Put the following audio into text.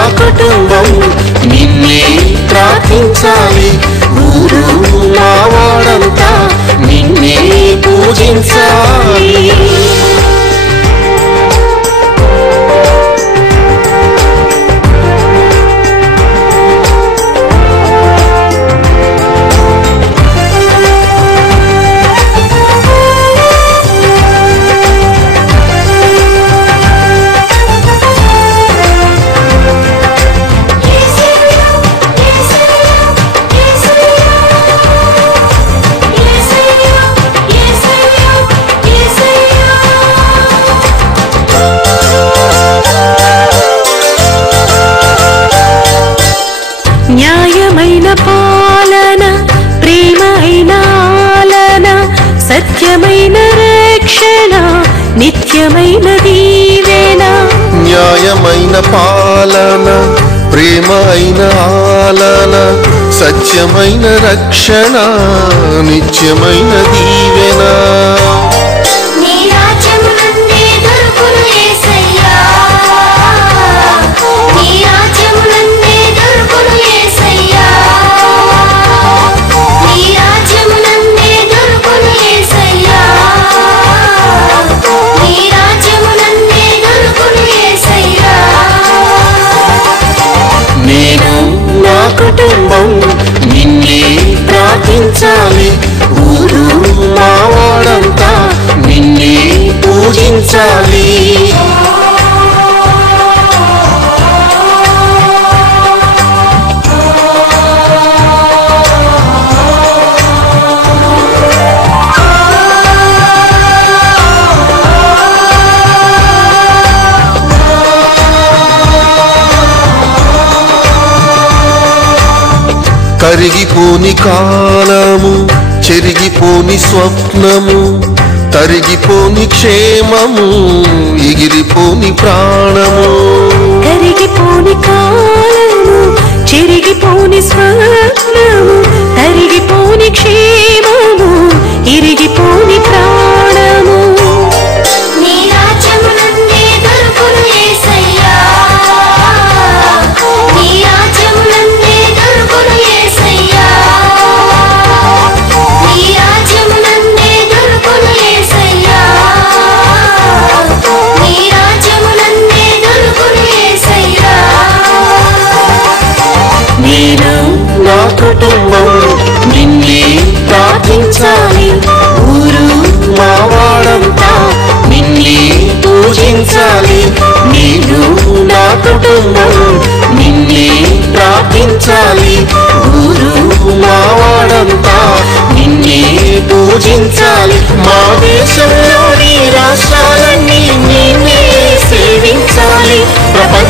నా కుటుంబం నిన్నే ప్రార్థించాలి. ఊరు మా వాడంతా నిన్నే పూజించాలి. న్యాయమైన పాలన, ప్రేమైన ఆలన, సత్యమైన రక్షణ, నిత్యమైన దీవెన. న్యాయమైన పాలన, ప్రేమ అయిన ఆలన, సత్యమైన రక్షణ, నిత్యమైన దీవెన. నేను నా కుటుంబం నిన్నే ప్రార్థించాలి. ఊరు మా వాడంతా నిన్నే పూజించాలి. కరిగిపోని కాలము, చెరిగిపోని స్వప్నము, తరిగిపోని క్షేమము, ఎగిరిపోని ప్రాణము. కరిగిపోని కాలము, చెరిగిపోని స్వప్నము, తరిగిపోని క్షేమము, ఇరిగిపోని ప్రాణము. నేను నా కుటుంబం నిన్నే ప్రార్థించాలి. ఊరు మా వాడంతా నిన్నే పూజించాలి. నేను నా కుటుంబం నిన్నే ప్రార్థించాలి. ఊరు మా వాడంతా నిన్నే పూజించాలి. మా దేశంలోని రాష్ట్రాలన్నీ నిన్నే సేవించాలి. ప్రపంచ